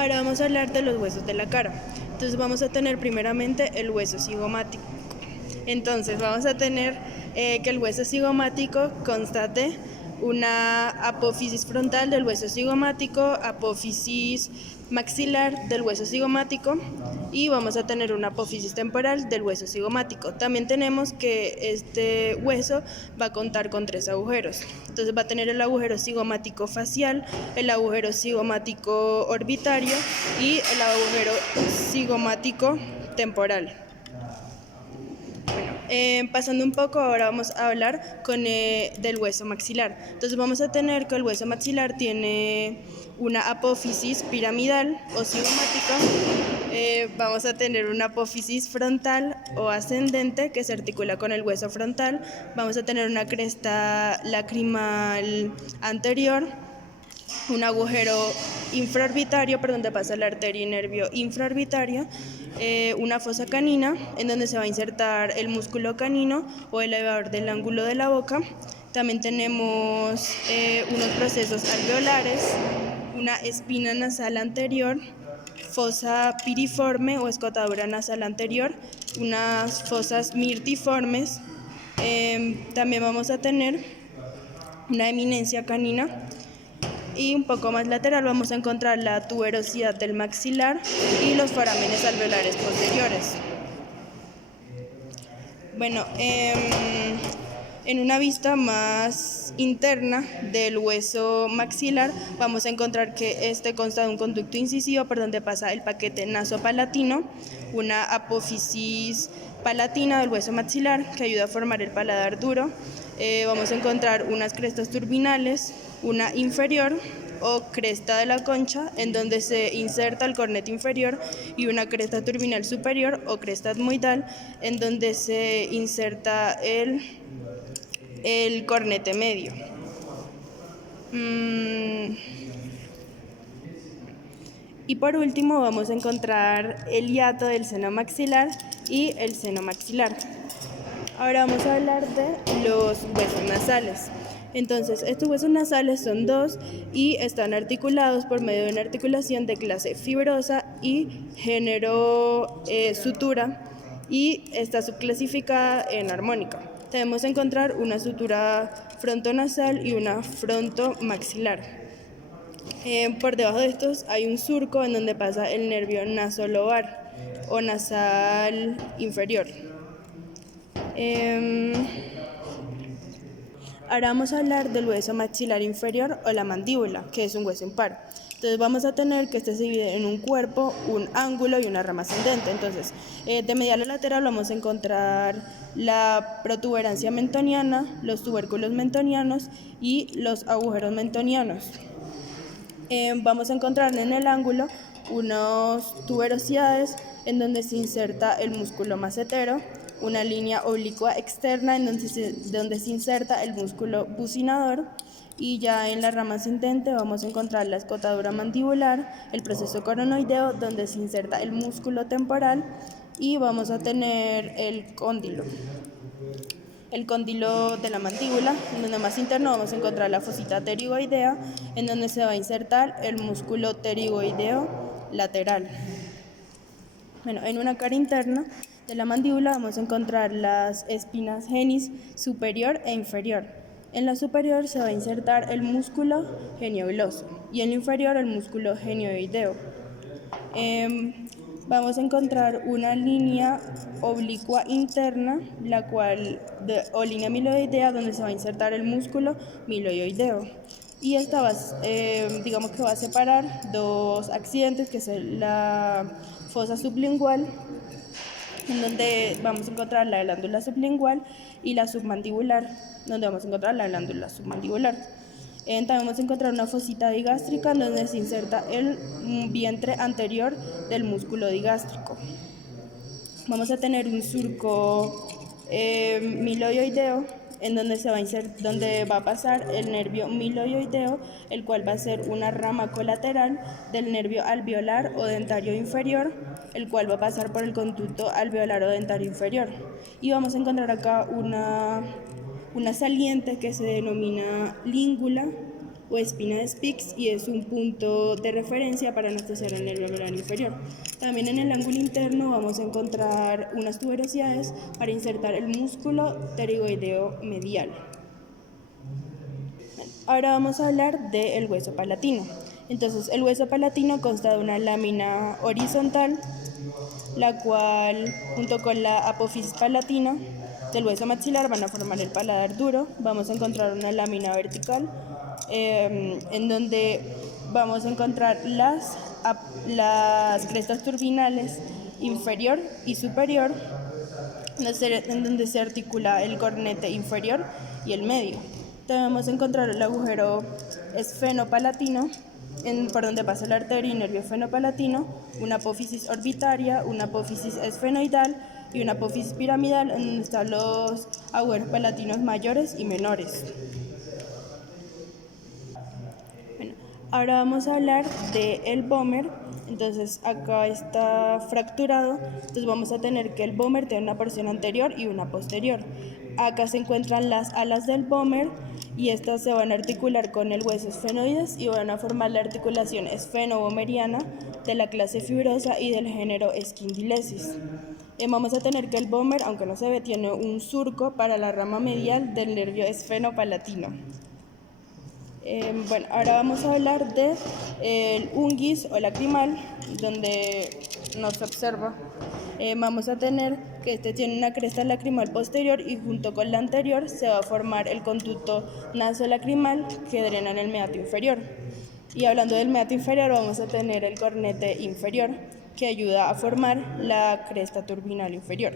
Ahora vamos a hablar de los huesos de la cara. Entonces vamos a tener primeramente el hueso cigomático. Entonces vamos a tener que el hueso cigomático consta de una apófisis frontal del hueso cigomático, apófisis maxilar del hueso cigomático y vamos a tener una apófisis temporal del hueso cigomático. También tenemos que este hueso va a contar con 3 agujeros. Entonces va a tener el agujero cigomático facial, el agujero cigomático orbitario y el agujero cigomático temporal. Pasando un poco, ahora vamos a hablar del hueso maxilar. Entonces vamos a tener que el hueso maxilar tiene una apófisis piramidal o cigomática. Vamos a tener una apófisis frontal o ascendente que se articula con el hueso frontal. Vamos a tener una cresta lacrimal anterior, un agujero infraorbitario por donde pasa la arteria y nervio infraorbitario, una fosa canina en donde se va a insertar el músculo canino o elevador del ángulo de la boca. También tenemos unos procesos alveolares, una espina nasal anterior, fosa piriforme o escotadura nasal anterior, unas fosas mirtiformes. También vamos a tener una eminencia canina. Y un poco más lateral vamos a encontrar la tuberosidad del maxilar y los forámenes alveolares posteriores. Bueno, en una vista más interna del hueso maxilar vamos a encontrar que este consta de un conducto incisivo por donde pasa el paquete nasopalatino, una apófisis palatina del hueso maxilar que ayuda a formar el paladar duro. Vamos a encontrar unas crestas turbinales, una inferior o cresta de la concha en donde se inserta el cornete inferior y una cresta turbinal superior o cresta etmoidal en donde se inserta el cornete medio. Y por último vamos a encontrar el hiato del seno maxilar y el seno maxilar. Ahora vamos a hablar de los huesos nasales. Entonces, estos huesos nasales son 2 y están articulados por medio de una articulación de clase fibrosa y género sutura, y está subclasificada en armónica. Debemos encontrar una sutura frontonasal y una frontomaxilar. Por debajo de estos hay un surco en donde pasa el nervio nasolobar o nasal inferior. Ahora vamos a hablar del hueso maxilar inferior o la mandíbula, que es un hueso impar. Entonces vamos a tener que este se divide en un cuerpo, un ángulo y una rama ascendente. Entonces, de medial a lateral vamos a encontrar la protuberancia mentoniana, los tubérculos mentonianos y los agujeros mentonianos. Vamos a encontrar en el ángulo unas tuberosidades en donde se inserta el músculo macetero, una línea oblicua externa en donde se inserta el músculo bucinador, y ya en la rama ascendente vamos a encontrar la escotadura mandibular, el proceso coronoideo donde se inserta el músculo temporal, y vamos a tener el cóndilo. El cóndilo de la mandíbula, en el más interno vamos a encontrar la fosita pterigoidea, en donde se va a insertar el músculo pterigoideo lateral. Bueno, en una cara interna de la mandíbula vamos a encontrar las espinas genis superior e inferior. En la superior se va a insertar el músculo geniogloso y en la inferior el músculo genioideo. Vamos a encontrar una línea oblicua interna, o línea miloidea, donde se va a insertar el músculo miloioideo. Y esta digamos que va a separar 2 accidentes, que es la fosa sublingual, en donde vamos a encontrar la glándula sublingual, y la submandibular, donde vamos a encontrar la glándula submandibular. También vamos a encontrar una fosita digástrica donde se inserta el vientre anterior del músculo digástrico. Vamos a tener un surco miloioideo en donde va a pasar el nervio miloioideo, el cual va a ser una rama colateral del nervio alveolar o dentario inferior, el cual va a pasar por el conducto alveolar o dentario inferior. Y vamos a encontrar acá una saliente que se denomina língula, o espina de Spix y es un punto de referencia para anestesiar el nervio vagal inferior. También en el ángulo interno vamos a encontrar unas tuberosidades para insertar el músculo pterigoideo medial. Ahora vamos a hablar del hueso palatino. Entonces, el hueso palatino consta de una lámina horizontal, la cual, junto con la apófisis palatina del hueso maxilar, van a formar el paladar duro. Vamos a encontrar una lámina vertical, en donde vamos a encontrar las crestas turbinales inferior y superior, en donde se articula el cornete inferior y el medio. También vamos a encontrar el agujero esfenopalatino, por donde pasa la arteria y nervio esfenopalatino, una apófisis orbitaria, una apófisis esfenoidal y una apófisis piramidal, en donde están los agujeros palatinos mayores y menores. Bueno, ahora vamos a hablar del vómer. Entonces acá está fracturado, entonces vamos a tener que el vómer tiene una porción anterior y una posterior. Acá se encuentran las alas del vómer y estas se van a articular con el hueso esfenoides y van a formar la articulación esfenovomeriana de la clase fibrosa y del género Scindylesis. Vamos a tener que el vómer, aunque no se ve, tiene un surco para la rama medial del nervio esfenopalatino. Bueno, ahora vamos a hablar del unguis o lacrimal, donde no se observa. Vamos a tener que este tiene una cresta lacrimal posterior y junto con la anterior se va a formar el conducto nasolacrimal que drena en el meato inferior. Y hablando del meato inferior, vamos a tener el cornete inferior que ayuda a formar la cresta turbinal inferior.